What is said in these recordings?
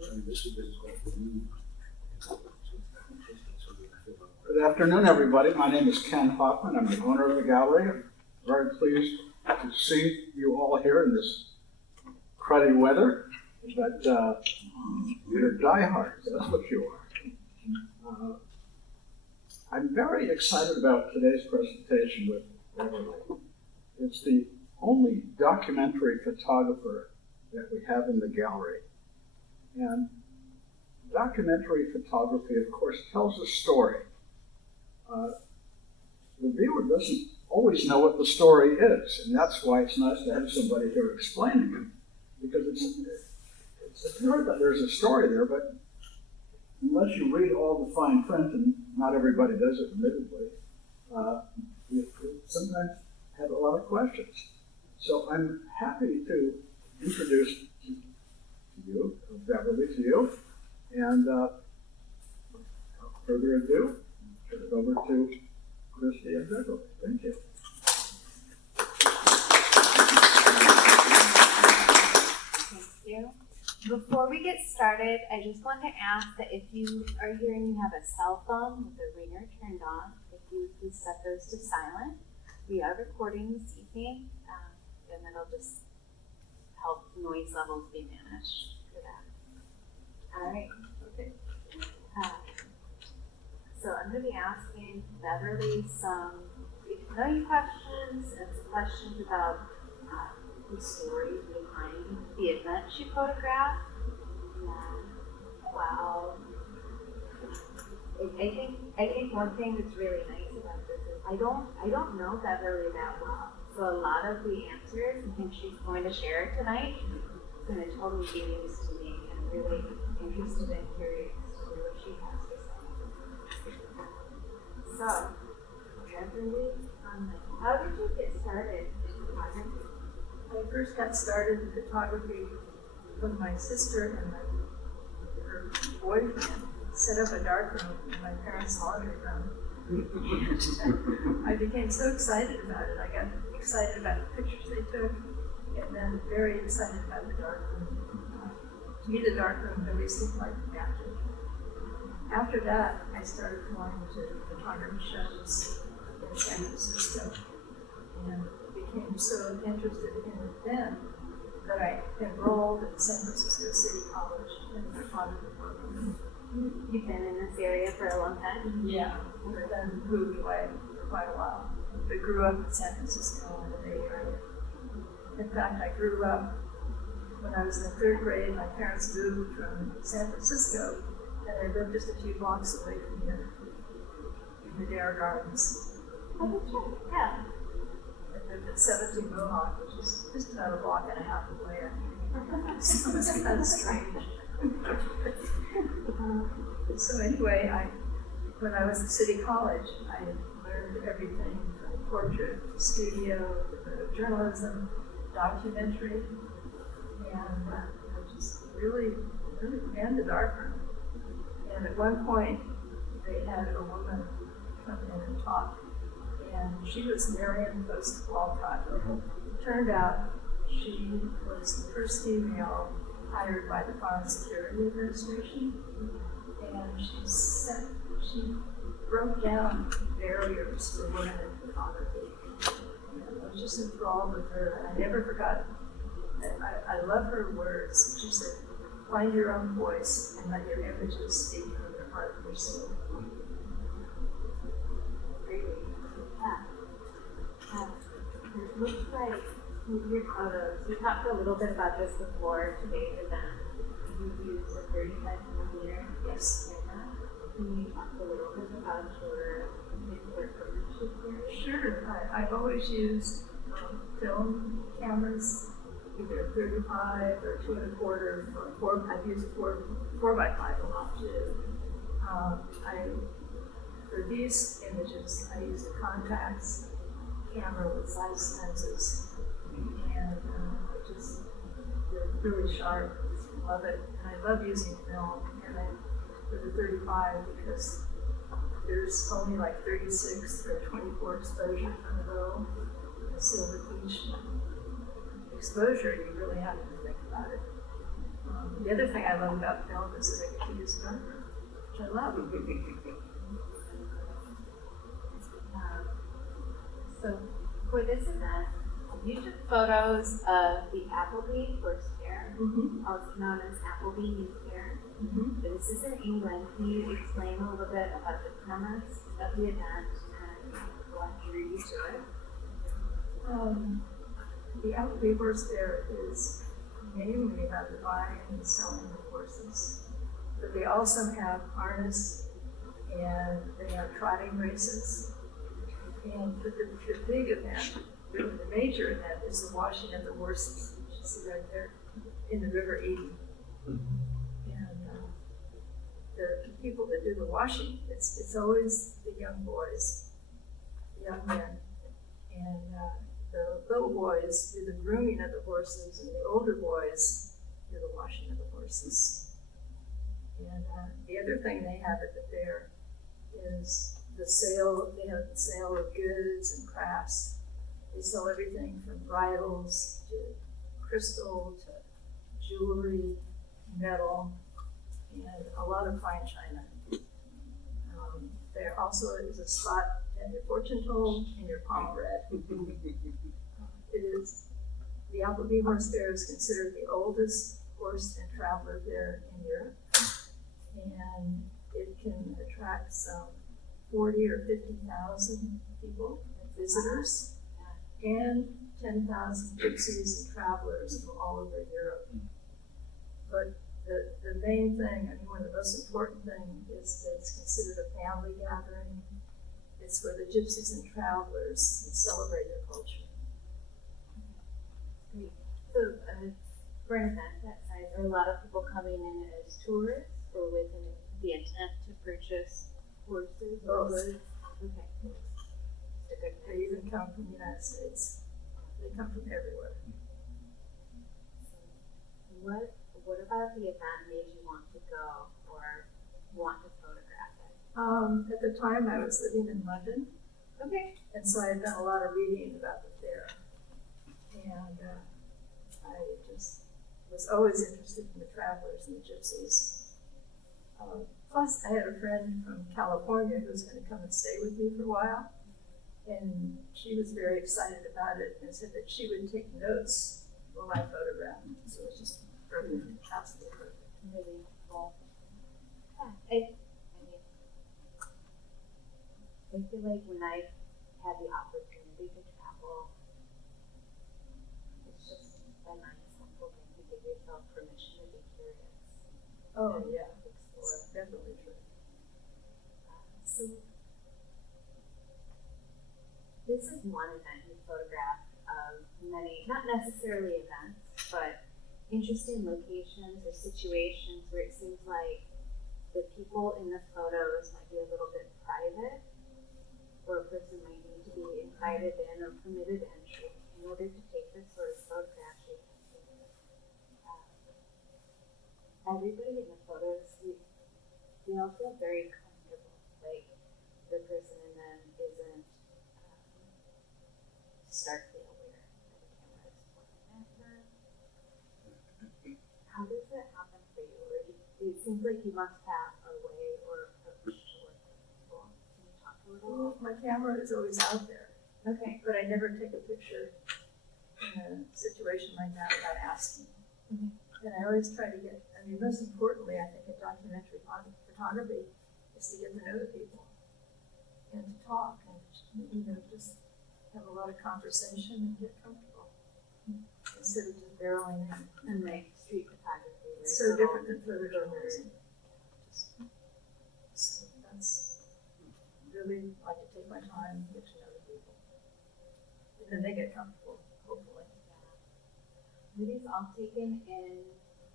Good afternoon, everybody. My name is Ken Hoffman. I'm the owner of the gallery. I'm very pleased to see you all here in this cruddy weather, but you're diehards. That's what you are. I'm very excited about today's presentation with Beverly. It's the only documentary photographer that we have in the gallery. And documentary photography, of course, tells a story. The viewer doesn't always know what the story is, and that's why it's nice to have somebody here explaining it, because it's apparent that there's a story there, but unless you read all the fine print, and not everybody does it, admittedly, you sometimes have a lot of questions. So I'm happy to introduce you, Beverly, to you, and without further ado, turn it over to Kristy and Beverly. Thank you. Thank you. Before we get started, I just want to ask that if you are here and you have a cell phone with the ringer turned on, if you would please set those to silent. We are recording this evening, and that'll just help noise levels be managed for that. All right. Okay. So I'm going to be asking Beverly some get-to-know-you questions and some questions about the story behind the event she photographed. Wow. I think one thing that's really nice about this is I don't know Beverly that well. So a lot of the answers I think she's going to share tonight is going to totally be news to me, and I'm really interested and curious to hear what she has to say. So, Beverly, how did you get started in photography? I first got started in photography when my sister and her boyfriend set up a darkroom in my parents' holiday room. I became so excited about it. I got excited about the pictures they took, and then very excited about the darkroom. To me, the darkroom always looked like magic. After that, I started going to photography shows in San Francisco, and became so interested in it then that I enrolled at San Francisco City College in the photography program. You've been in this area for a long time? Yeah, but then moved away for quite a while. But grew up in San Francisco in the Bay Area. In fact, I grew up when I was in the third grade. My parents moved from San Francisco, and I lived just a few blocks away from here in the Dare Gardens. Oh, that's right. Yeah. I lived at 17 Mohawk, which is just about a block and a half away. So it's kind of strange. So anyway, when I was at City College, I learned everything from portrait, studio, journalism, documentary, and I just really began the darkroom. And at one point, they had a woman come in and talk, and she was Marion Post Walcott. Turned out she was the first female hired by the Foreign Security Administration, and she broke down barriers for women in photography. And I was just enthralled with her, and I never forgot. I love her words. She said, "Find your own voice and let your images speak from the heart of your soul." Really? It looks like your photos, we talked a little bit about this before today's event. You used a 35mm Yes. camera. Can you talk a little bit about your particular partnership here? Sure. I've always used film cameras, either 35 or 2.25 or 4. I've used 4x5 a lot too. For these images, I use a Contax camera with size lenses, and they're really sharp. Love it, and I love using film. And for the 35, because there's only like 36 or 24 exposures on the roll, and so with each exposure, you really have to think about it. The other thing I love about film is I get to use gun, which I love. So for this event, you took photos of the Appleby horse fair, also known as Appleby Youth Fair. This is in England. Can you explain a little bit about the premise of the event and what drew you to it? The Appleby horse fair is mainly about the buying and selling of horses, but they also have harness and they have trotting races. And the big event, really the major event, is the washing of the horses, which you see right there in the River Eden. And the people that do the washing, it's always the young boys, the young men, and the little boys do the grooming of the horses, and the older boys do the washing of the horses. And the other thing they have at the fair is the sale. They have the sale of goods and crafts. They sell everything from bridles to crystal to jewelry, metal, and a lot of fine china. There also is a spot at your fortune told and your palm read. It is, the Appleby Horse Fair is considered the oldest horse and traveler fair in Europe. And it can attract some 40 or 50,000 people, visitors, and 10,000 gypsies and travelers from all over Europe. But the main thing, one of the most important things is that it's considered a family gathering. It's where the gypsies and travelers can celebrate their culture. Great. So for an event that size, are a lot of people coming in as tourists or with the intent to purchase horses or goods? Okay. They even come from the United States. They come from everywhere. What about the event made you want to go or want to photograph it? At the time, I was living in London. Okay. And so I had done a lot of reading about the fair. And I just was always interested in the travelers and the gypsies. Plus, I had a friend from California who was going to come and stay with me for a while. And she was very excited about it and said that she would take notes while I photographed. So it was just perfect, absolutely perfect. Really cool. Yeah, I feel like when I've had the opportunity to travel, it's just a nice, simple thing to give yourself permission to be curious. Oh, yeah. Explore. Definitely true. So, this is one event you photographed of many, not necessarily events, but interesting locations or situations where it seems like the people in the photos might be a little bit private, or a person might need to be invited in or permitted entry in order to take this sort of photograph. Everybody in the photos, they all feel very comfortable, like the person in them isn't starkly aware that the camera is pointing at them. How does that happen for you? Or it seems like you must have a way or approach to work with people. Can you talk a little? Well, my camera is always out there. Okay. But I never take a picture in a situation like that without asking. And I always try to get, most importantly, I think in documentary photography is to get to know the people and to talk and, just have a lot of conversation and get comfortable instead of just barreling in. And like street photography. It's so different than photojournalism. So that's really like to take my time and get to know the people. And then they get comfortable, hopefully. Were these all taken in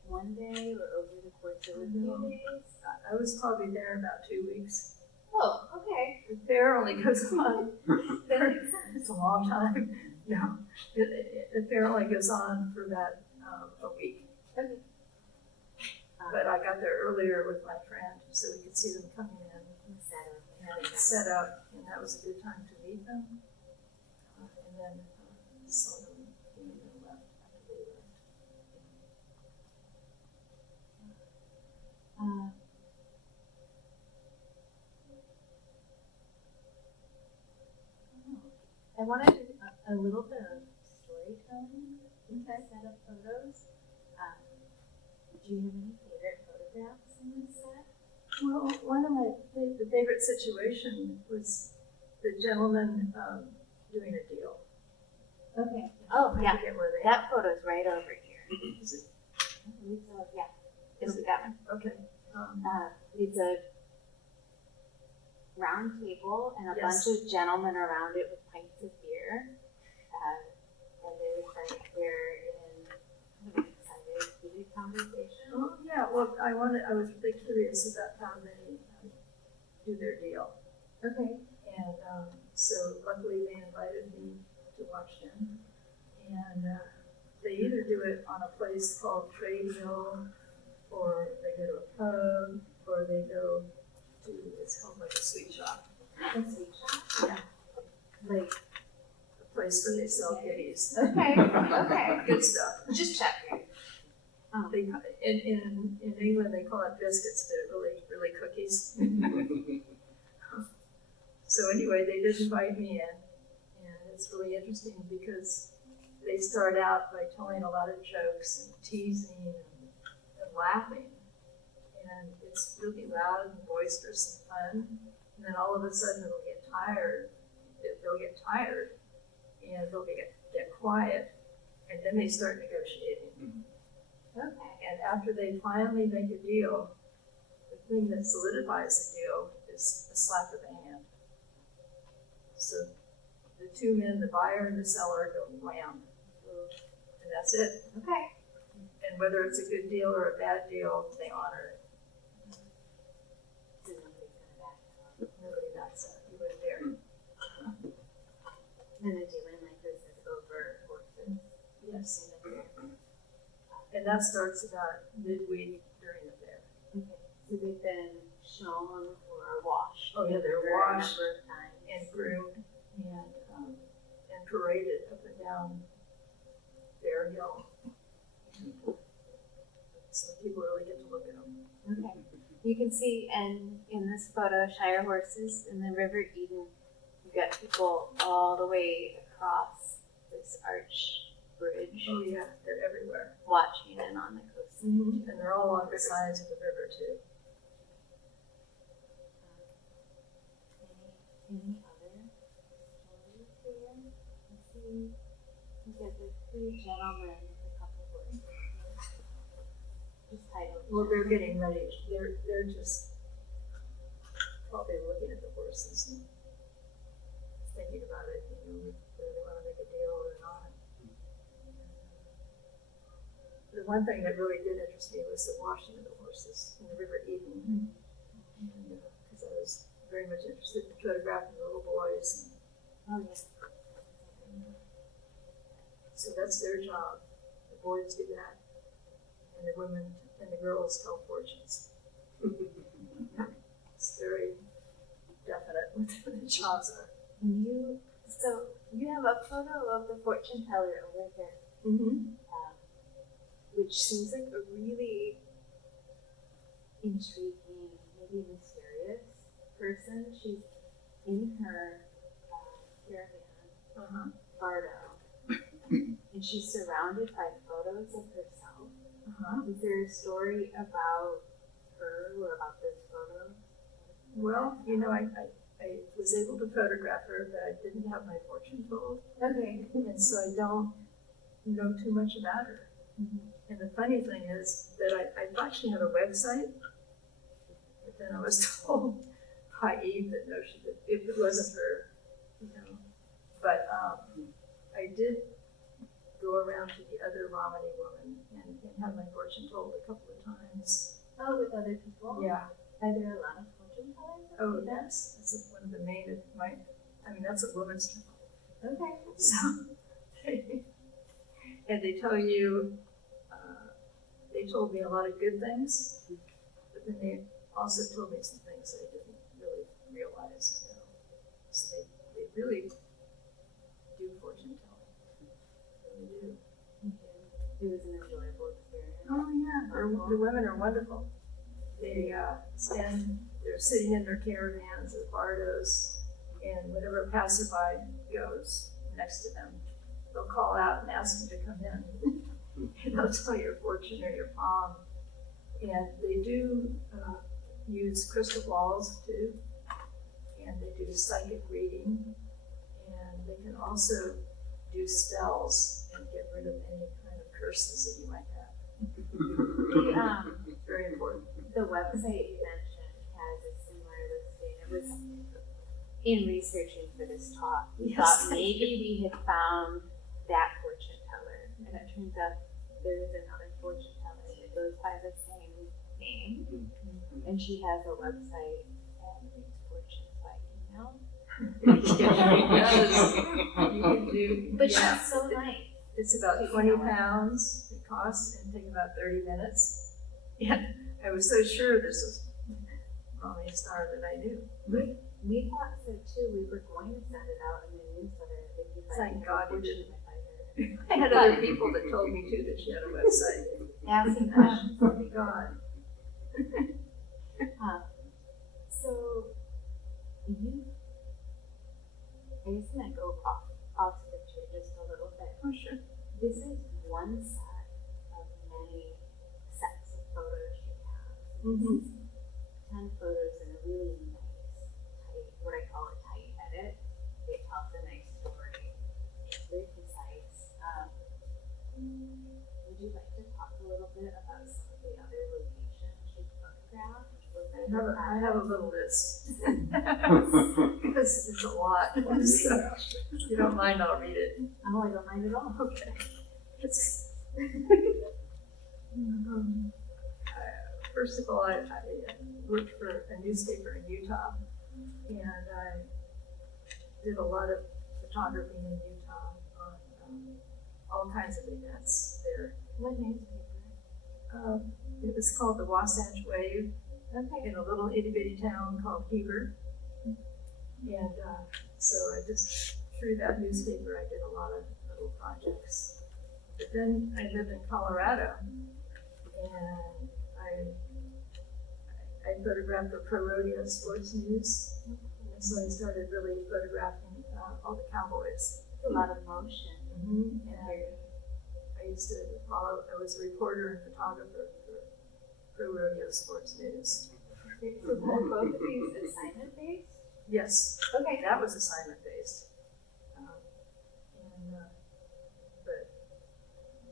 one day or over the course of a few days? I was probably there about 2 weeks. Oh, okay. The fair only goes on. That makes sense. It's a long time. No, the fair only goes on for about a week. Okay. But I got there earlier with my friend so we could see them coming in and set up, and that was a good time to meet them. And then saw them when they left after they left. a little bit of storytelling. Okay. Set of photos. Do you have any favorite photographs in this set? Well, one of my favorite situation was the gentleman doing a deal. Okay. Oh, I yeah. forget where they That photo's right over here. Is it? I believe so, yeah. Is it that one? Okay. It's a round table and a Yes. bunch of gentlemen around it with pints of beer. And they're in an excited, heated conversation. Oh, yeah, well, I was really curious about how they do their deal. Okay. And so luckily they invited me to watch them. And they either do it on a place called Trade Hill, or they go to a pub, or they go to, it's called like a sweet shop. A sweet shop? Yeah. Like a place where they sell kitties. Okay, okay. Good stuff. Just checking. They, in England they call it biscuits, but really cookies. So anyway, they did invite me in, and it's really interesting because they start out by telling a lot of jokes and teasing and laughing, and it's really loud and boisterous and fun. And then all of a sudden they'll get tired, and they'll get quiet, and then they start negotiating. Okay. And after they finally make a deal, the thing that solidifies the deal is a slap of the hand. So the two men, the buyer and the seller, go wham. And that's it. Okay. And whether it's a good deal or a bad deal, they honor it. So nobody's gonna back down. Nobody backs out. You were there. And a dealing like this is over horses. Yes. And that starts about midweek during the fair. Okay. So they've been shown or washed. Oh, yeah, they're for a washed number of times. and groomed and paraded up and down Bear Hill. So people really get to look at them. Okay. You can see in this photo, Shire horses in the River Eden. You've got people all the way across this arch bridge Oh yeah, they're everywhere. watching in on the coast. And they're all on the sides of the river too. Any other stories here? Let's see. We've got the three gentlemen with a couple horses. Just titled. Well, they're getting ready. They're just probably looking at the horses and thinking about it. You know, whether they want to make a deal or not. The one thing that really did interest me was the washing of the horses in the River Eden, because I was very much interested in photographing the little boys. Oh yeah. So that's their job. The boys do that, and the women and the girls tell fortunes. It's very definite what the jobs are. So you have a photo of the fortune teller over here, which seems like a really intriguing, maybe mysterious person. She's in her caravan, Vardo, and she's surrounded by photos of herself. Is there a story about her or about this photo? Well, you know, I was able to photograph her, but I didn't have my fortune told. Okay. And so I don't know too much about her. And the funny thing is that I thought she had a website, but then I was told by Eve that no, she did, if it wasn't her, you know. But I did go around to the other Romany woman and have my fortune told a couple of times. Oh, with other people? Yeah. Are there a lot of fortune tellers? Oh, yes. That's one of the main, that's a woman's job. Okay. So, and they tell you, they told me a lot of good things, but then they also told me some things that I didn't really realize, you know. So they really do fortune telling. They do. It was an enjoyable experience. Oh yeah, the women are wonderful. They they're sitting in their caravans or bardos, and whenever a passerby goes, next to them. They'll call out and ask you to come in. And they'll tell your fortune or your palm. And they do use crystal balls too. And they do psychic reading. And they can also do spells and get rid of any kind of curses that you might have. It's very important. The website you mentioned has a similar listing. It was in researching for this talk. We Yes. thought maybe we had found that fortune teller, and it turns out there is another fortune teller that goes by the same name, and she has a website and reads fortunes by email. Yes, you can do. But yeah. she's so nice. It's about 20 pounds. It costs and take about 30 minutes. And I was so sure this was Romany Star that I knew. But We thought so too. We were going to send it out in the newsletter. If you Thank God you fortune didn't. by her. I had other people that told me too that she had a website. Asking questions. Oh my God. So you, I guess I'm gonna go off script here just a little bit. Oh, sure. This is one set of many sets of photos you have. Mm-hmm. 10 photos in a really nice, tight, what I call a tight edit. It tells a nice story. It's very concise. Would you like to talk a little bit about some of the other locations you photographed? I have a little list. Because it's a lot. So, if you don't mind, I'll read it. Oh, I don't mind at all. Okay. It's, first of all, I worked for a newspaper in Utah, and I did a lot of photography in Utah on all kinds of events there. What newspaper? It was called the Wasatch Wave Okay. in a little itty bitty town called Heber. And so I just, through that newspaper, I did a lot of little projects. But then I lived in Colorado, and I photographed for Pro Rodeo Sports News. And so I started really photographing all the cowboys. A lot of motion. And I used to follow, I was a reporter and photographer for Pro Rodeo Sports News. So are both of these assignment based? Yes, Okay. that was assignment based. But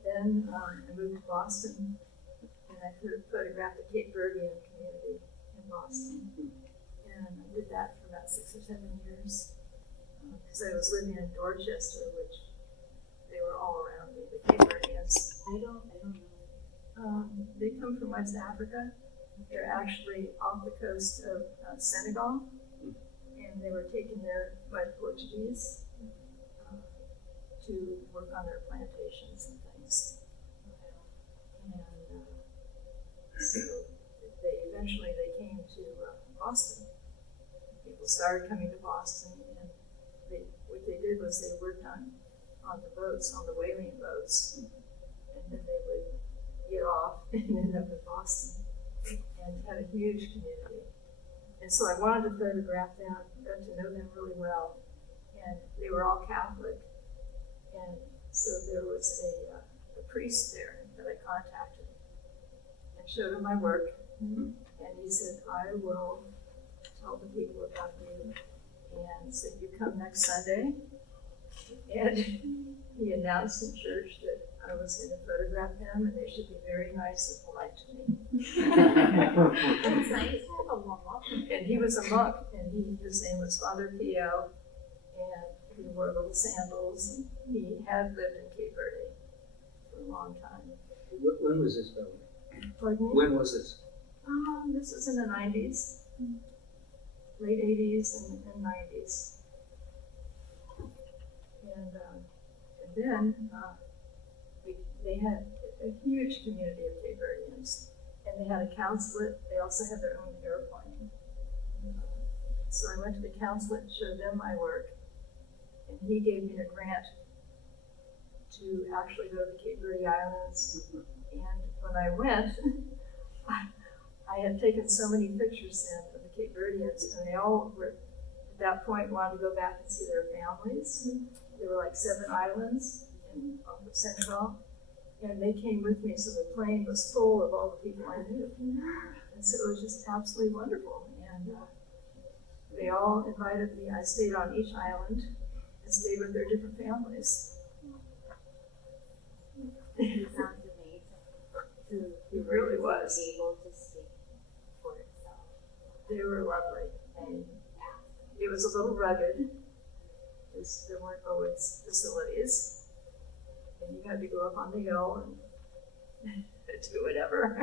then I moved to Boston, and I photographed the Cape Verdean community in Boston. And I did that for about 6 or 7 years, because I was living in Dorchester, which they were all around me, the Cape Verdeans. I don't know. They come from West Africa. They're actually off the coast of Senegal, and they were taken there by the Portuguese to work on their plantations and things. And so eventually they came to Boston. People started coming to Boston, and what they did was they worked on the boats, on the whaling boats, and then they would get off and end up in Boston, and had a huge community. And so I wanted to photograph them, got to know them really well, and they were all Catholic. And so there was a priest there that I contacted and showed him my work. And he said, I will tell the people about you. And said, you come next Sunday. And he announced in church that I was going to photograph them, and they should be very nice and polite to me. It's nice to have a warm up. And he was a monk, and his name was Father Pio, and he wore little sandals, and he had lived in Cape Verde for a long time. When was this filmed? Pardon me? When was this? This was in the 90s, late 80s and 90s. And then they had a huge community of Cape Verdeans, and they had a consulate. They also had their own airplane. So I went to the consulate and showed them my work, and he gave me a grant to actually go to the Cape Verde Islands. And when I went, I had taken so many pictures then of the Cape Verdeans, and they all were, at that point, wanted to go back and see their families. there were like 7 islands off of Senegal, and they came with me, so the plane was full of all the people I knew. And so it was just absolutely wonderful. And they all invited me. I stayed on each island and stayed with their different families. It sounds amazing. It really was. Able to speak for itself. They were lovely. And it was a little rugged, because there weren't always facilities. And you had to go up on the hill and do whatever.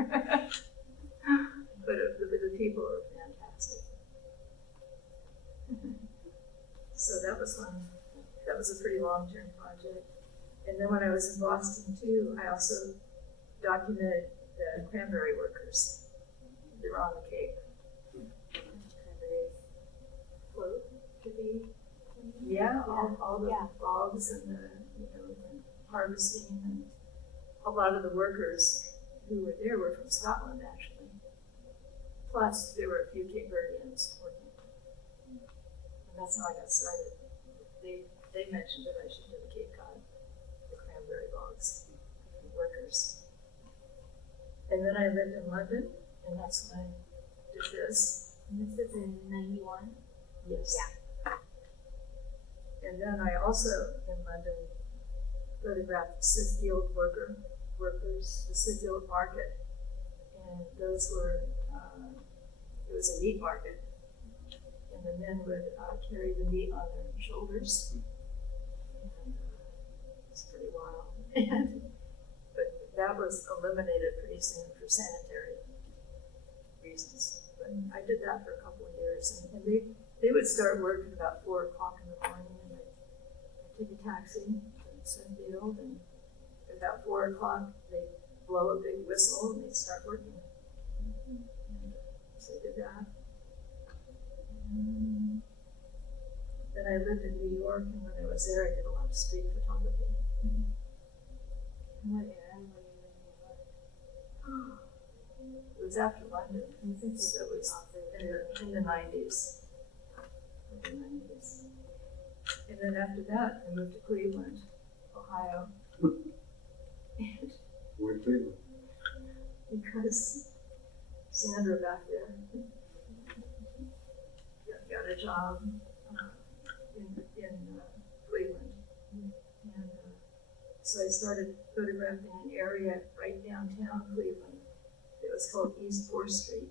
But the people were fantastic. So that was one. That was a pretty long-term project. And then when I was in Boston too, I also documented the cranberry workers. They were on the Cape. Cranberries float to be. Yeah, all the Yeah. bogs and the harvesting, and a lot of the workers who were there were from Scotland actually. Plus there were a few Cape Verdeans working. And that's how I got started. They mentioned that I should do the Cape Cod, the cranberry bogs workers. And then I lived in London, and that's when I did this. And this is in 91? Yes. Yeah. And then I also, in London, photographed Smithfield workers, the Smithfield market. And those were, it was a meat market. And the men would carry the meat on their shoulders. And it's pretty wild. But that was eliminated pretty soon for sanitary reasons. But I did that for a couple of years. And they would start work at about 4 o'clock in the morning. And I'd take a taxi to Smithfield. And at about 4 o'clock, they'd blow a big whistle and they'd start working. And so I did that. Then I lived in New York, and when I was there, I did a lot of street photography. What era were you in New York? It was after London, so it was in the 90s. And then after that, I moved to Cleveland, Ohio. And Where Cleveland? because Sandra back there got a job in Cleveland. And so I started photographing an area right downtown Cleveland. It was called East 4th Street.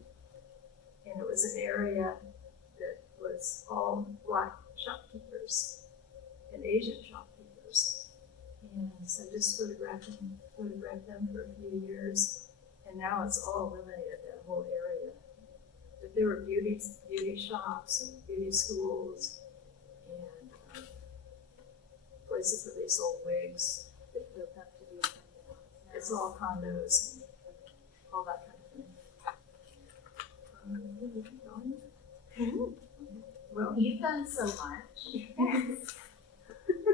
And it was an area that was all black shopkeepers and Asian shopkeepers. And so I just photographed them for a few years. And now it's all eliminated, that whole area. But there were beauty shops and beauty schools and places where they sold wigs. That built up to be something else. It's all condos and all that kind of thing. Where did we keep going? Well, You've done so much.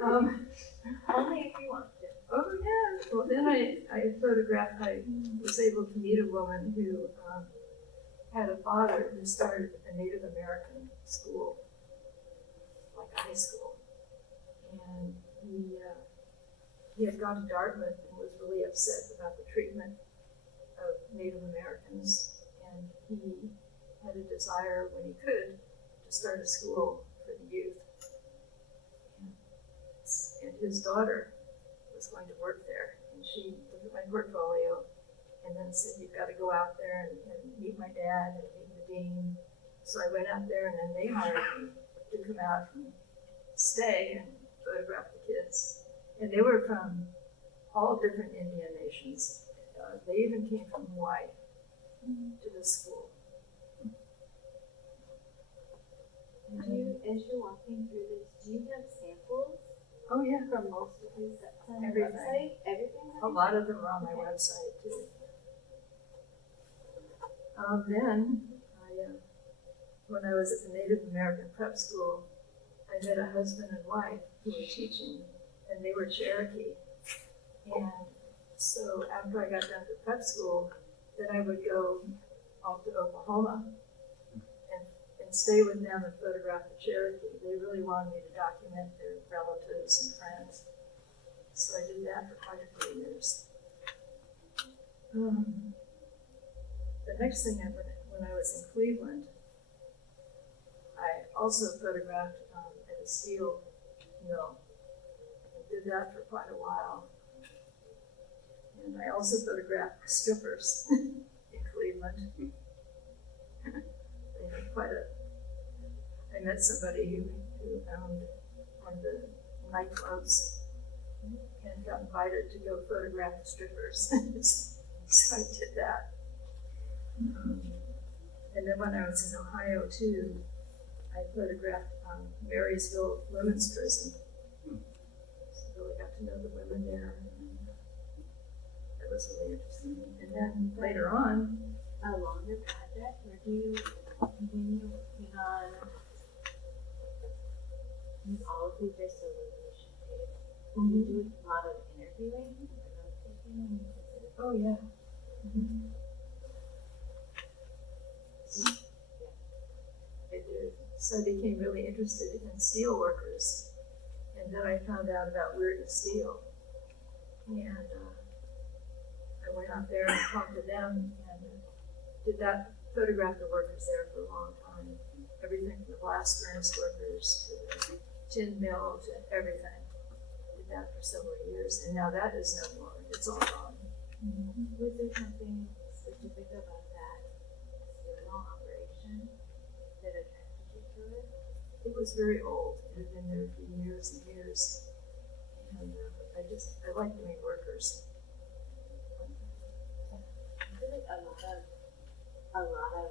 Only if you want to. oh yeah. Well, then I photographed. I was able to meet a woman who had a father who started a Native American school, like a high school, and he had gone to Dartmouth and was really upset about the treatment of Native Americans, and he had a desire, when he could, to start a school for the youth. And his daughter was going to work there, and she looked at my portfolio and then said, "You've got to go out there and meet my dad and meet the dean." So I went out there, and then they hired me to come out and stay and photograph the kids. And they were from all different Indian nations. They even came from Hawaii to the school. As you're walking through this, do you have samples Oh yeah, from most of these that's on your Everything. website? Everything's a on lot of them are on my website too. Then, when I was at the Native American Prep School, I met a husband and wife who were teaching, and they were Cherokee. And so after I got done with prep school, then I would go off to Oklahoma and and stay with them and photograph the Cherokee. They really wanted me to document their relatives and friends. So I did that for quite a few years. The next thing, when I was in Cleveland, I also photographed at a steel mill. I did that for quite a while. And I also photographed strippers in Cleveland. They had quite a. I met somebody who owned one of the nightclubs and got invited to go photograph the strippers. So I did that. And then when I was in Ohio too, I photographed Marysville Women's Prison. So I really got to know the women there. That was really interesting. And then later on, A longer project, or do you continue working on all of these are so relationship? Do you do a lot of interviewing? oh yeah. I did. So I became really interested in steel workers. And then I found out about Weirton Steel. And I went out there and talked to them and did that, photograph the workers there for a long time. Everything from the blast furnace workers to the tin mill to everything. Did that for several years. And now that is no more. It's all gone. Was there something specific about that steel mill operation that attracted you to it? It was very old. It had been there for years and years. And I like to meet workers. I feel like a lot of,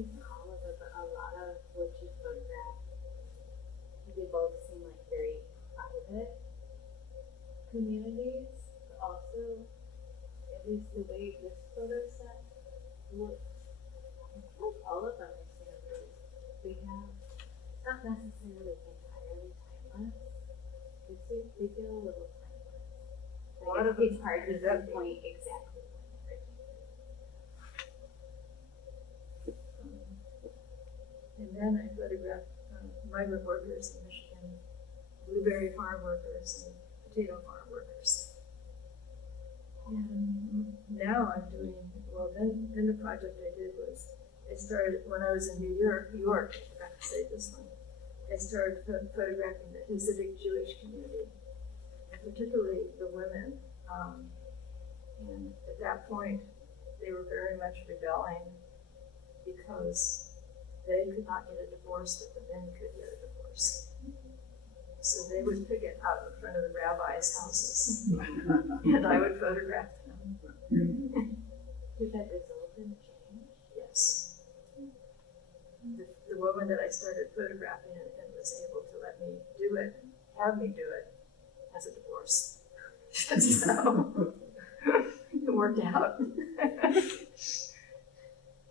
not all of it, but a lot of what you photograph, they both seem like very private communities, but also, at least the way this photo set looks, I feel like all of them are sandals. They have, it's not necessarily entirely timeless. They feel a little timeless. A lot of it's them hard to do that. pinpoint exactly when they're taken. And then I photographed migrant workers in Michigan, blueberry farm workers and potato farm workers. And now I'm doing, well, then the project I did was, I started, when I was in New York, I forgot to say this one, I started photographing the Hasidic Jewish community, and particularly the women. And at that point, they were very much rebelling because they could not get a divorce, but the men could get a divorce. So they would picket out in front of the rabbis' houses, and I would photograph them. Did that result in change? Yes. The woman that I started photographing and was able to let me do it, have me do it, has a divorce. So it worked out.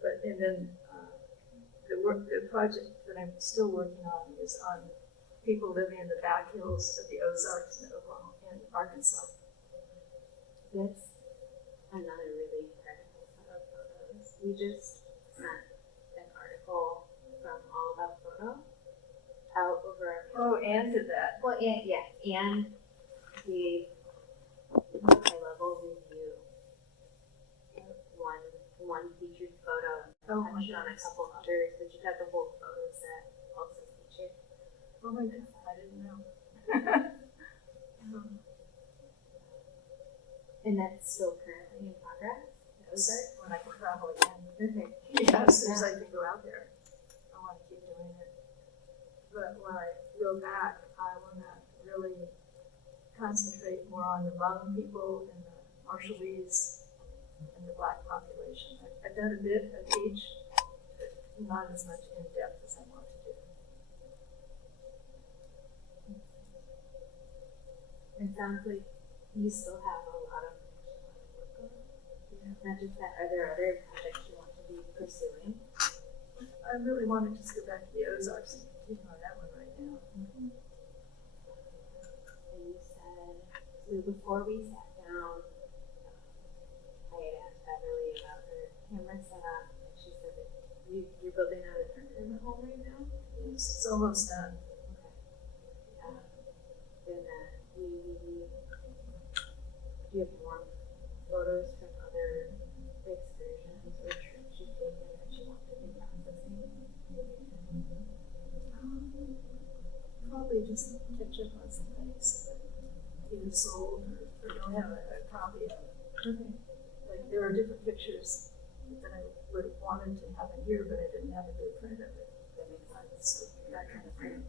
But and then the project that I'm still working on is on people living in the back hills of the Ozarks in Oklahoma and Arkansas. That's another really incredible set of photos. We just sent an article from All About Photo out over our Oh, and did that. well, and the high level review. One featured photo, Oh my touched on a goodness. couple others, but you got the whole photo set also featured. Oh my goodness, I didn't know. And that's still currently in progress? Yes, when I can travel again. Okay. Yes, as soon as I can go out there. I want to keep doing it. But when I go back, I want to really concentrate more on the Byoung people and the Marshallese and the Black population. I've done a bit of each, but not as much in depth as I want to do. It sounds like you still have a lot of work on. Not just that, are there other projects you want to be pursuing? I really want to just go back to the Ozarks and continue on that one right now. And you said, so before we sat down, I had asked Beverly about her camera setup, and she said that you're building out a turn home right now? It's almost done. Then do you have more photos from other excursions or trips you've taken that you want to be processing? Probably just catch up on some things that either sold or don't have a copy of. Okay. Like there are different pictures that I would have wanted to have in here, but I didn't have a good print of it. That makes sense. So that kind of thing.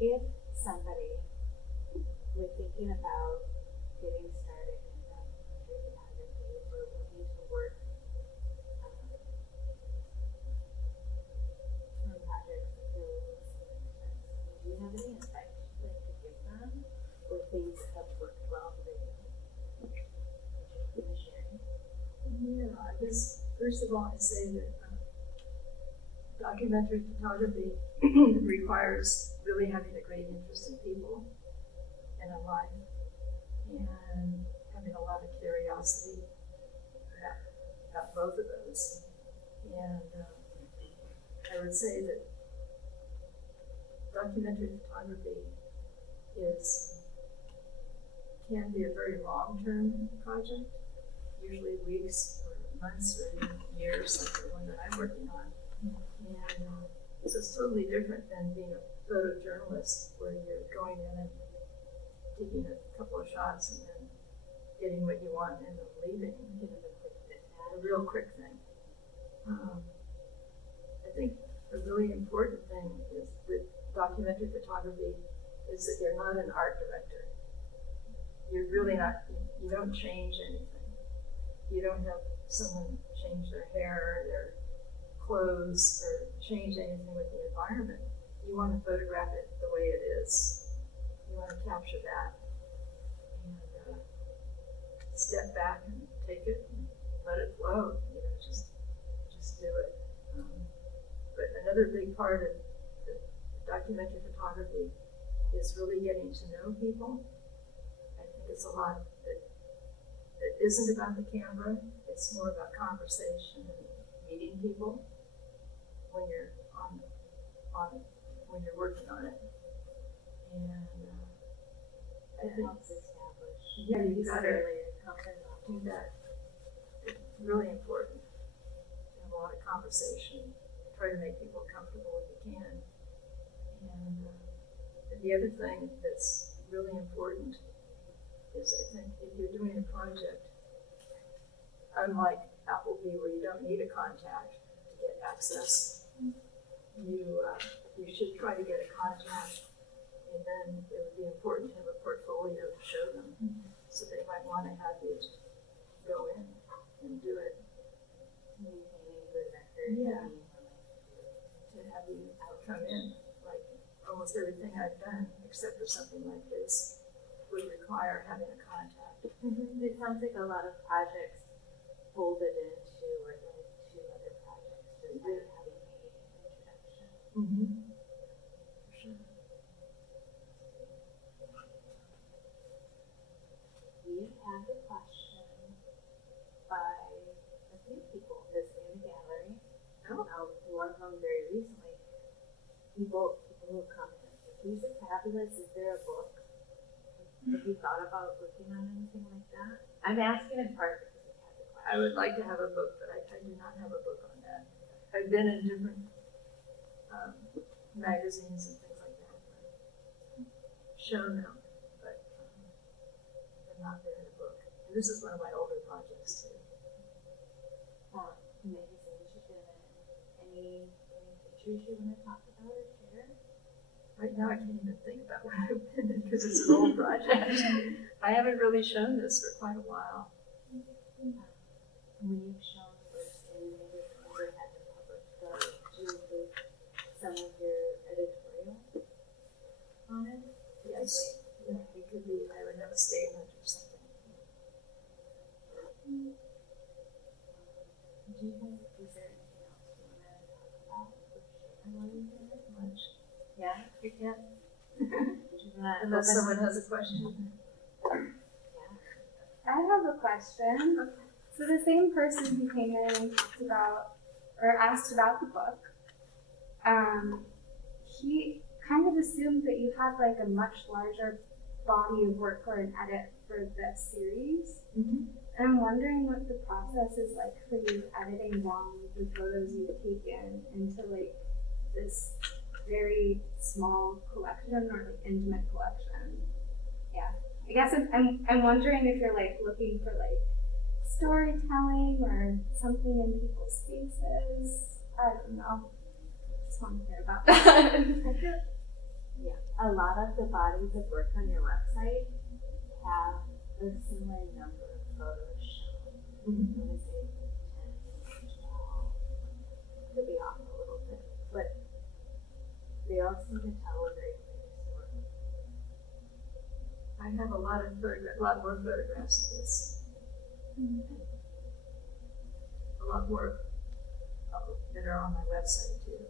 If somebody were thinking about getting started in portrait photography or wanting to work on projects that feel similar to this, do you have any advice you'd like to give them, or things that have worked well for you that you're going to share? Yeah, I guess first of all I say that documentary photography requires really having a great interest in people and in life, and having a lot of curiosity about both of those. And I would say that documentary photography can be a very long-term project, usually weeks or months or even years, like the one that I'm working on. And so it's totally different than being a photojournalist, where you're going in and taking a couple of shots and then getting what you want and then leaving. A real quick thing. I think a really important thing is with documentary photography is that you're not an art director. You're really not. You don't change anything. You don't have someone change their hair or their clothes or change anything with the environment. You want to photograph it the way it is. You want to capture that and step back and take it and let it flow. Just do it. But another big part of the documentary photography is really getting to know people. I think it's a lot that isn't about the camera. It's more about conversation and meeting people when you're when you're working on it. And I think helps establish. Yeah, you gotta do that. It's really important to have a lot of conversation. Try to make people comfortable if you can. And the other thing that's really important is, I think, if you're doing a project, unlike Appleby, where you don't need a contact to get access, you should try to get a contact, and then it would be important to have a portfolio to show them. So they might want to have you go in and do it. Maintaining good record. Yeah. To have you come in, like almost everything I've done, except for something like this, would require having a contact. It sounds like a lot of projects folded into or led to other projects just by having made an introduction. For sure. We have a question by a few people visiting the gallery. One of them very recently. People who come in. These are fabulous. Is there a book? Have you thought about working on anything like that? I'm asking in part because we had the question. I would like to have a book, but I do not have a book on that. I've been in different magazines and things like that. Shown them, but they're not there in a book. And this is one of my older projects too. Magazines you've been in. Any pictures you want to talk about or share? Right now, I can't even think about what I've been in because it's an old project. I haven't really shown this for quite a while. When you've shown first and maybe if you ever had to publish, do you include some of your editorial on it? Yes, yeah, it could be. I would have a statement or something. Is there anything else you want to talk about or share while you're here? Much. Yeah? You can't. Would you wanna Unless open- someone has a question. Yeah. I have a question. So the same person who came in and talked about or asked about the book, he kind of assumed that you had like a much larger body of work or an edit for the series. Mm-hmm. And I'm wondering what the process is like for you editing down the photos you've taken into like this very small collection or like intimate collection. Yeah, I guess I'm wondering if you're like looking for like storytelling or something in people's faces. I don't know. Just want to hear about that. Yeah, a lot of the bodies of work on your website have a similar number of photos shown. I'm going to say 10, 12. Could be off a little bit, but they all seem to tell a very clear story. I have a lot more photographs of this. A lot more that are on my website too,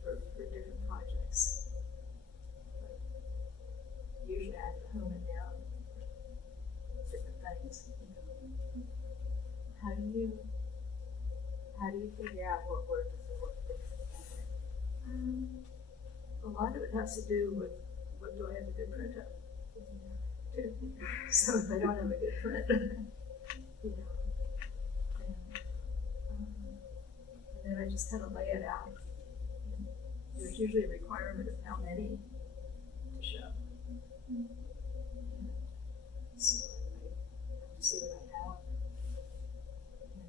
for different projects. But usually I have to hone it down for different things. How do you figure out what works and what fits together? A lot of it has to do with what do I have a good print of. So if I don't have a good print, you know, and then I just kind of lay it out. There's usually a requirement of how many to show. So I see what I have. And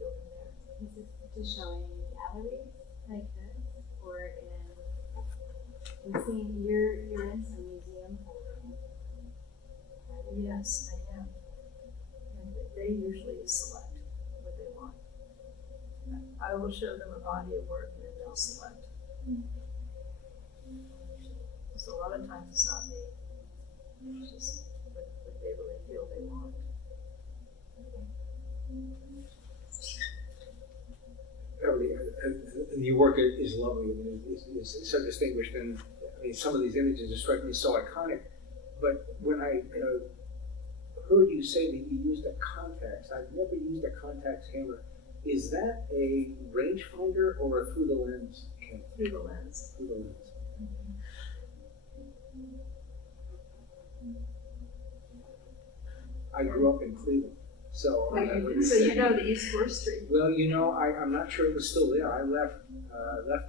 go from there. Is this just showing galleries like this, or I'm seeing you're in some museum holding? Yes, I am. And they usually select what they want. I will show them a body of work and then they'll select. So a lot of times it's not me. It's just what they really feel they want. Beverly, and your work is lovely. I mean, it's so distinguished, and I mean, some of these images just strike me so iconic. But when I heard you say that you used a Contax, I've never used a Contax camera. Is that a rangefinder or a through the lens camera? Through the lens. Through the lens. I grew up in Cleveland, so. So you know the East 4th Street. Well, you know, I'm not sure it was still there. I left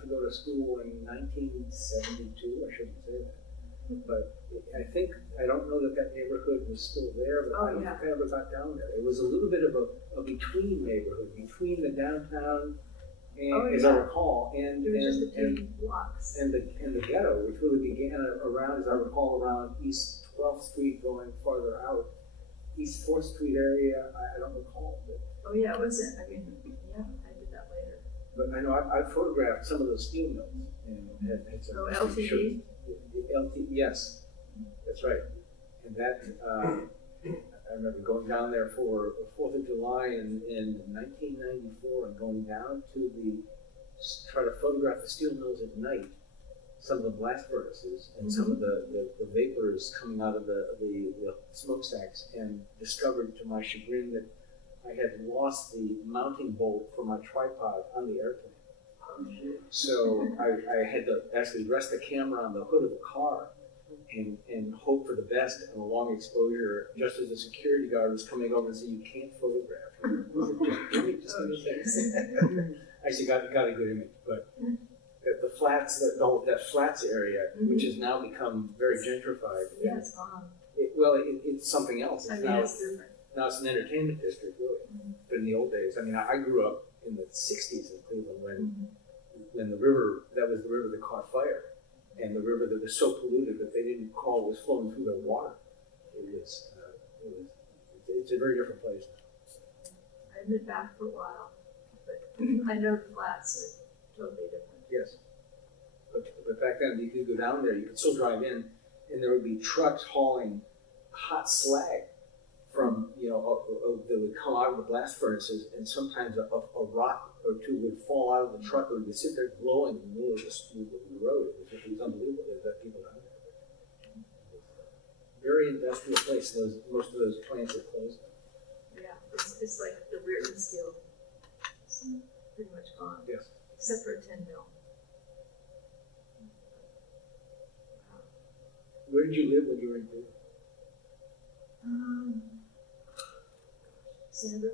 to go to school in 1972. I shouldn't say that, but I don't know that neighborhood was still there. But I don't think I ever got down there. It was a little bit of a between neighborhood, between the downtown and, as I recall, and blocks. and the ghetto, which really began around, as I recall, around East 12th Street, going farther out. East 4th Street area, I don't recall. But, Oh yeah, was it? I mean, yeah, I did that later. but I know I photographed some of those steel mills and had some. LTD? Yes, that's right. And that, I remember going down there for the 4th of July in 1994 and going down to try to photograph the steel mills at night. Some of the blast furnaces and some of the vapors coming out of the smokestacks, and discovered to my chagrin that I had lost the mounting bolt for my tripod on the airplane. So I had to actually rest the camera on the hood of the car and hope for the best and a long exposure, just as the security guard was coming over and said, "You can't photograph." Actually got a good image, but the flats, that flats area, which has now become very gentrified. Yeah, it's gone. It's something else. I mean, it's different. Now it's an entertainment district, really. But in the old days, I mean, I grew up in the 60s in Cleveland when the river, that was the river that caught fire, and the river that was so polluted that they didn't call was flowing through the water. It's a very different place now. I've been back for a while, but I know the flats are totally different. Yes. But back then, you could go down there, you could still drive in, and there would be trucks hauling hot slag from, that would come out of the blast furnaces, and sometimes a rock or two would fall out of the truck, and would sit there glowing in the middle of the road. It was unbelievable that people down there. Very very industrial place. Most of those plants are closed. Yeah, it's like the Weirton steel. It's pretty much gone. Yes. Except for a tin mill. Where did you live when you were in Peru? Sandra?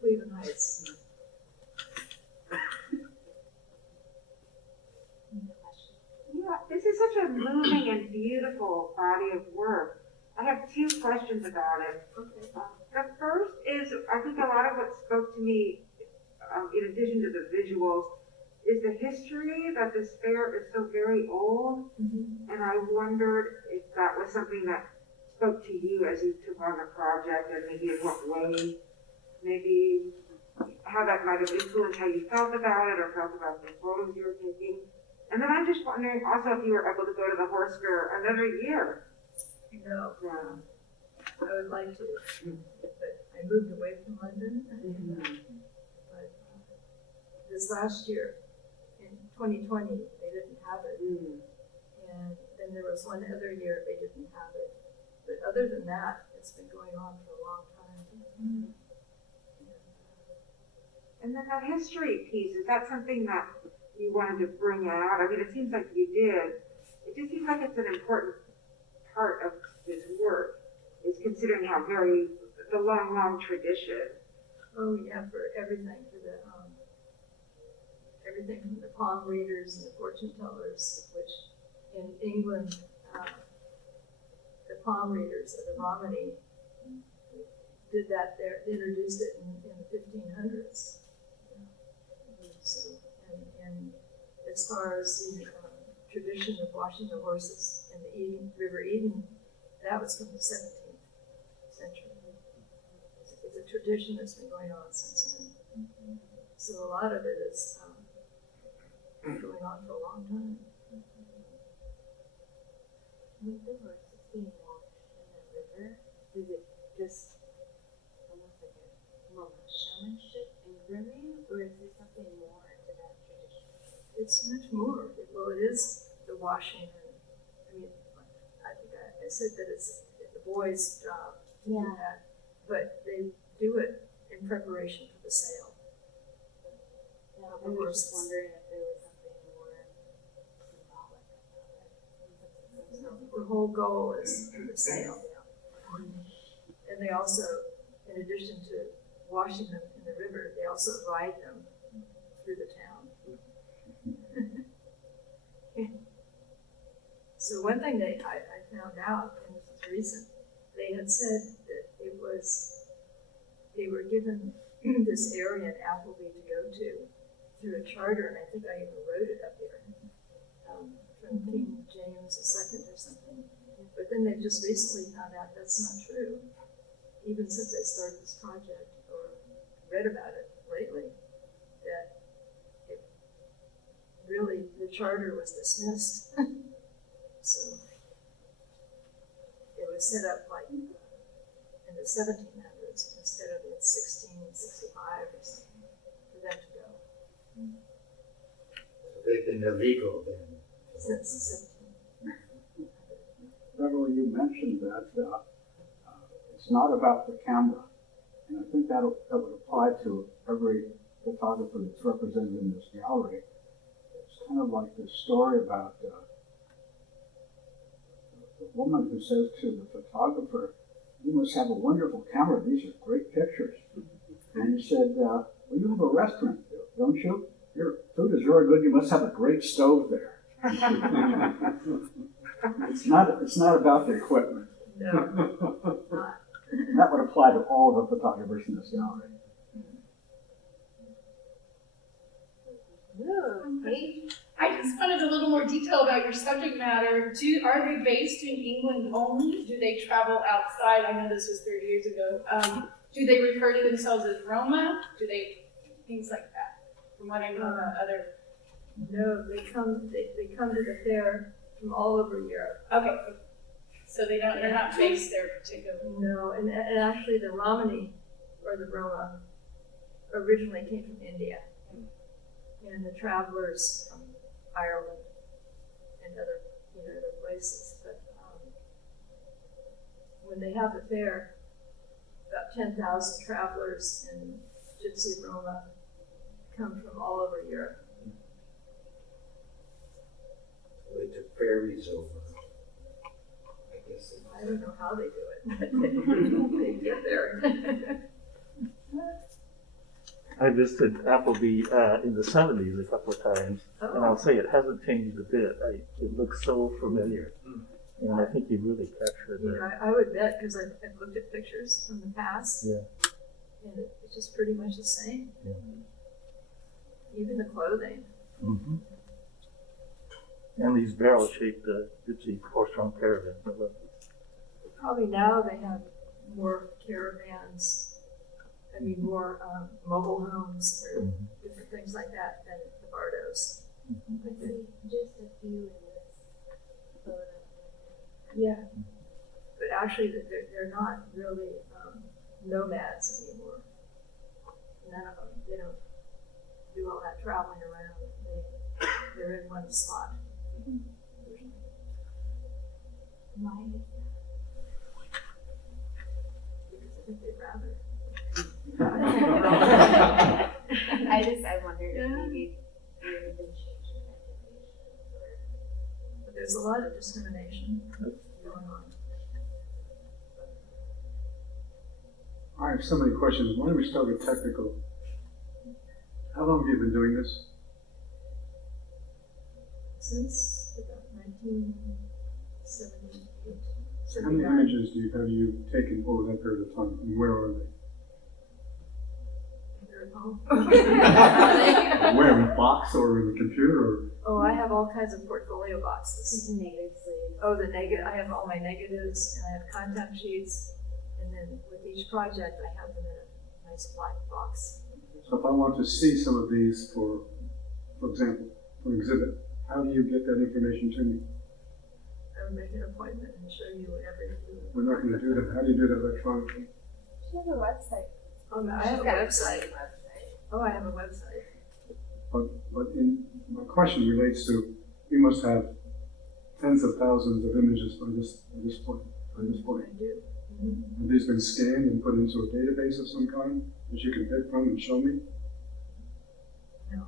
Cleveland Heights. Yeah, this is such a moving and beautiful body of work. I have two questions about it. Okay. The first is, I think a lot of what spoke to me, in addition to the visuals, is the history that this fair is so very old. Mm-hmm. And I wondered if that was something that spoke to you as you took on the project, and maybe in what way, maybe how that might have influenced how you felt about it or felt about the photos you were taking. And then I'm just wondering also if you were able to go to the horse fair another year. No, Yeah. I would like to, but I moved away from London. But this last year, in 2020, they didn't have it. And then there was one other year they didn't have it. But other than that, it's been going on for a long time. And then that history piece, is that something that you wanted to bring out? I mean, it seems like you did. It just seems like it's an important part of this work, is considering how the long tradition. Oh yeah, for everything, for the everything from the palm readers and the fortune tellers, which in England, the palm readers of the Romany did that there, introduced it in the 1500s. So, and as far as the tradition of washing the horses in the River Eden, that was from the 17th century. It's a tradition that's been going on since then. So a lot of it is going on for a long time. With the horses being washed in the river, is it just almost like a more showmanship and grooming, or is there something more to that tradition? It's much more. Well, it is the washing. And, I mean, I think I said that it's the boys' job to do that, but they do it in preparation for the sale. Yeah, I was just wondering if there was something more symbolic about it. The whole goal is for the sale. And they also, in addition to washing them in the river, they also ride them through the town. So one thing I found out, and this is recent, they had said that they were given this area in Appleby to go to through a charter, and I think I even wrote it up here, from King James II or something. But then they just recently found out that's not true, even since I started this project or read about it lately, that really the charter was dismissed. So it was set up like in the 1700s instead of in 1665 or something for them to go. They've been illegal then. Since 1700. Beverly, you mentioned that it's not about the camera, and I think that would apply to every photographer that's represented in this gallery. It's kind of like this story about the woman who says to the photographer, "You must have a wonderful camera. These are great pictures." And he said, "Well, you have a restaurant, don't you? Your food is very good. You must have a great stove there." It's not about the equipment. No, not. That would apply to all the photographers in this gallery. I just wanted a little more detail about your subject matter. Are they based in England only? Do they travel outside? I know this was 30 years ago. Do they refer to themselves as Roma? Do they, things like that? From what I know about other. No, they come to the fair from all over Europe. Okay, so they're not based there particularly. No, and actually the Romany, or the Roma, originally came from India. And the travelers from Ireland and other places, but when they have the fair, about 10,000 travelers in Gypsy Roma come from all over Europe. They took ferries over. I guess. I don't know how they do it, but they get there. I visited Appleby in the 70s a couple of times, and I'll say it hasn't changed a bit. It looks so familiar, and I think you really captured it. Yeah, I would bet, because I've looked at pictures from the past, Yeah. and it's just pretty much the same. Yeah. Even the clothing. Mm-hmm. And these barrel-shaped gypsy horse-drawn caravans. I love these. Probably now they have more caravans. I mean, more mobile homes or different things like that than the Vardos. I see just a few in this photo. Yeah. But actually, they're not really nomads anymore. None of them. They don't do all that traveling around. They're in one spot. Why is Because I think they'd rather. that? I wondered if maybe there had been change in education But there's a lot of discrimination going on. I have so many questions. Why don't we start with technical? How long have you been doing this? Since about 1978. How many images have you taken over that period of time, and where are they? They're at home. Where, in a box or in the computer? Or? Oh, I have all kinds of portfolio boxes. like negative sleeves. Oh, the negative. I have all my negatives, and I have contact sheets, and then with each project, I have them in a nice black box. So if I want to see some of these for example, for exhibit, how do you get that information to me? I would make an appointment and show you whatever you. We're not going to do that. How do you do that electronically? She has a website. I have a website. Oh, I have a website. But in my question relates to, you must have tens of thousands of images by this point. I do. Have these been scanned and put into a database of some kind that you can pick from and show me? No,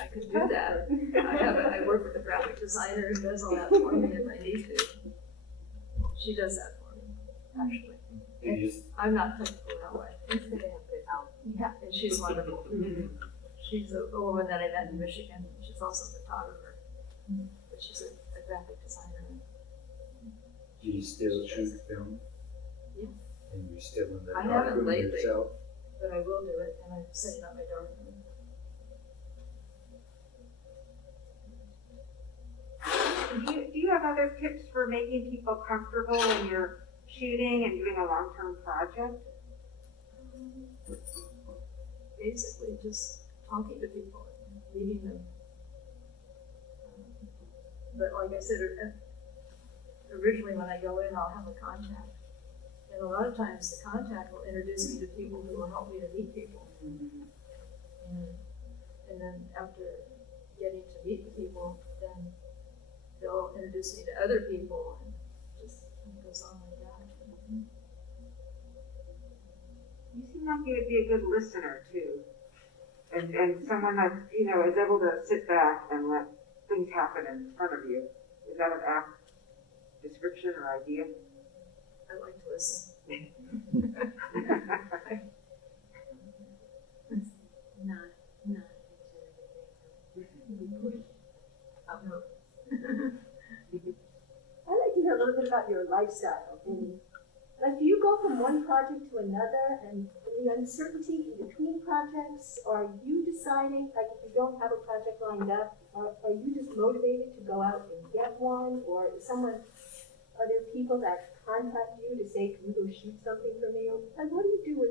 I could do that. I work with a graphic designer who does all that for me if I need to. She does that for me, actually. You just, I'm not technical that way. Instead of good help. Yeah, and she's wonderful. She's a woman that I met in Michigan. She's also a photographer, but she's a graphic designer. do you still shoot film? Yeah. And you're still in the I haven't darkroom lately. yourself? But I will do it, and I'm setting up my darkroom. Do you have other tips for making people comfortable when you're shooting and doing a long-term project? Basically, just talking to people and meeting them. But like I said, originally when I go in, I'll have a contact. And a lot of times the contact will introduce me to people who will help me to meet people. And then after getting to meet the people, then they'll introduce me to other people, and just it goes on like that. You seem like you would be a good listener too. And someone that, is able to sit back and let things happen in front of you. Is that an apt description or idea? I like to listen. Not I'd like to hear a little bit about your lifestyle. And like, do you go from one project to another, and the uncertainty in between projects? Are you deciding, like, if you don't have a project lined up, are you just motivated to go out and get one, or are there people that contact you to say, can you go shoot something for me? And what do you do with?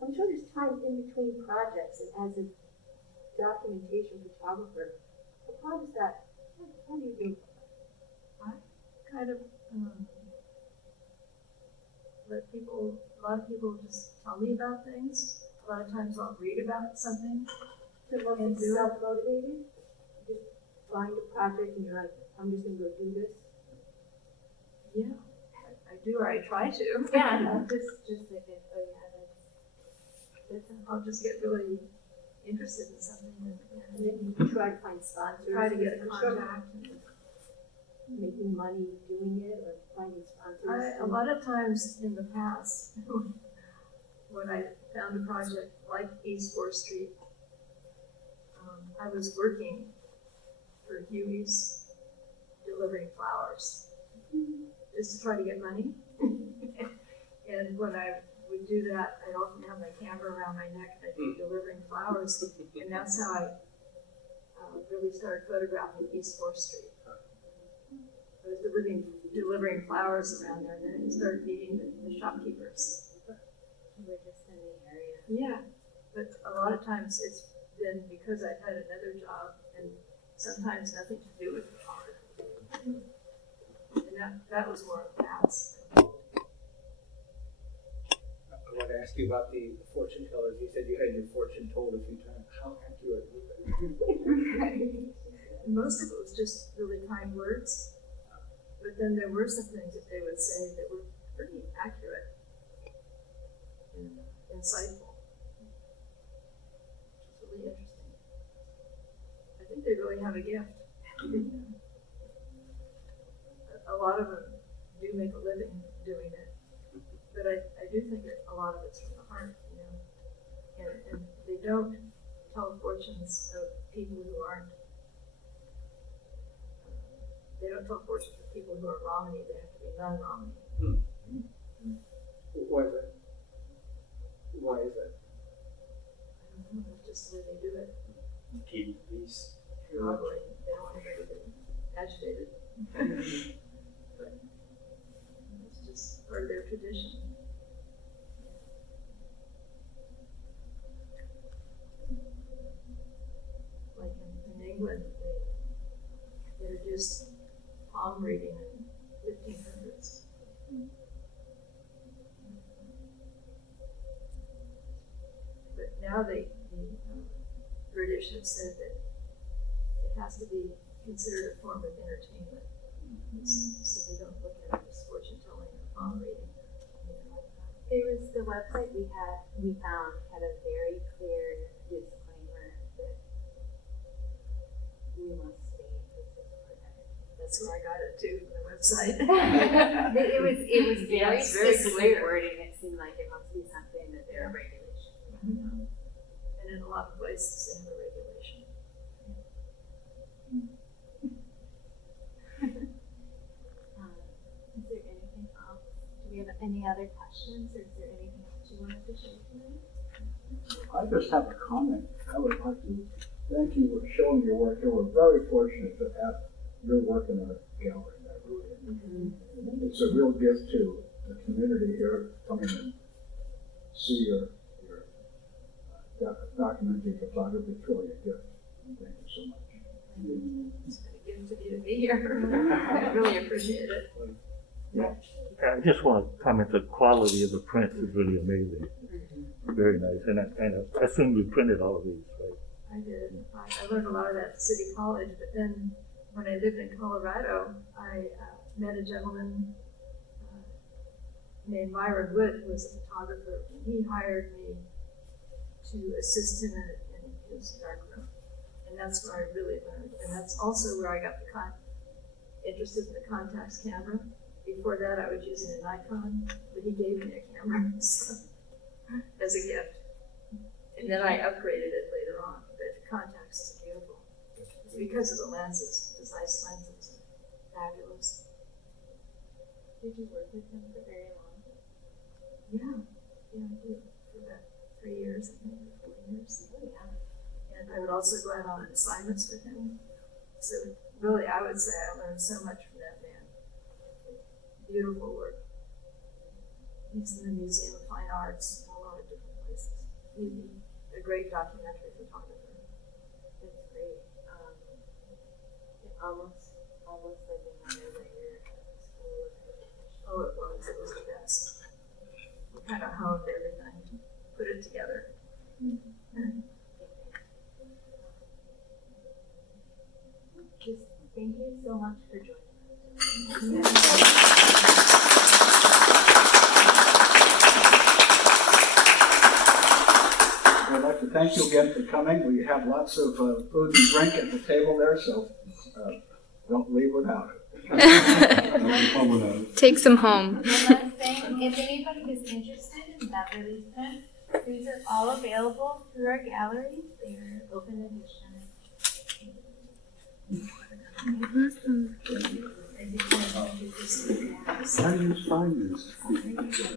I'm sure there's time in between projects, and as a documentation photographer, how do you do? I kind of let people, a lot of people just tell me about things. A lot of times I'll read about something. So And it's do it. self-motivated? You just find a project and you're like, I'm just gonna go do this? Yeah, I do, or I try to. Yeah, no, just like it, oh yeah, that's I'll just get really interested in something and And then you try to find sponsors. try to get a and stuff. contact. Making money doing it or finding sponsors. A lot of times in the past, when I found a project like East 4th Street, I was working for Huey's delivering flowers just to try to get money. And when I would do that, I'd often have my camera around my neck and I'd be delivering flowers. And that's how I really started photographing East 4th Street. I was delivering flowers around there, and then I started meeting the shopkeepers. you were just in the area. Yeah, but a lot of times it's been because I've had another job, and sometimes nothing to do with photography. And that was more of Pat's. I want to ask you about the fortune tellers. You said you had your fortune told a few times. How accurate was that? Most of it was just really kind words. But then there were some things that they would say that were pretty accurate and insightful. It's really interesting. I think they really have a gift. A lot of them do make a living doing it, but I do think that a lot of it's from the heart, you know. And they don't tell fortunes of people who aren't. They don't tell fortunes of people who are Romany. They have to be non-Romany. Why is that? Why is that? I don't know. That's just the way they do it. Keep peace. Probably they don't want anybody to get agitated. But it's just part of their tradition. Like in England, they introduced palm reading in 1500s. But now the British have said that it has to be considered a form of entertainment. So they don't look at it as fortune telling or palm reading or anything like that. There was the website we found had a very clear disclaimer that we must stay consistent. That's where I got it too, from the website. It was very it's very specific clear. wording. It seemed like it must be something that they're a regulation. And in a lot of places they have a regulation. Is there anything else? Do we have any other questions, or is there anything else you wanted to share tonight? I just have a comment. I would like to thank you for showing your work here. We're very fortunate to have your work in our gallery. It's a real gift to the community here coming and see your documentary photography. It's really a gift. Thank you so much. It's been a gift to you to be here. I really appreciate it. I just want to comment, the quality of the print is really amazing. Very nice. And I assume you printed all of these, right? I did. I learned a lot of that at City College, but then when I lived in Colorado, I met a gentleman named Myron Wood, who was a photographer, and he hired me to assist him in his darkroom. And that's where I really learned. And that's also where I got interested in the Contax camera. Before that, I was using a Nikon, but he gave me a camera as a gift. And then I upgraded it later on. But the Contax is beautiful. It's because of the lenses, the Zeiss lenses are fabulous. Did you work with him for very long? Yeah, I did for about 3 years, I think, or 4 years. Oh yeah. And I would also go out on assignments with him. So really, I would say I learned so much from that man. Beautiful work. He's in the Museum of Fine Arts in a lot of different places. He's a great documentary photographer. That's great. It almost like another layer of school. Oh, it was the best. We kind of honed everything, put it together. Just thank you so much for joining us. thank you again for coming. We have lots of food and drink at the table there, so don't leave without it. Take some home. One last thing, if anybody is interested in Beverly prints, these are all available through our gallery. They're open edition. How do you find this?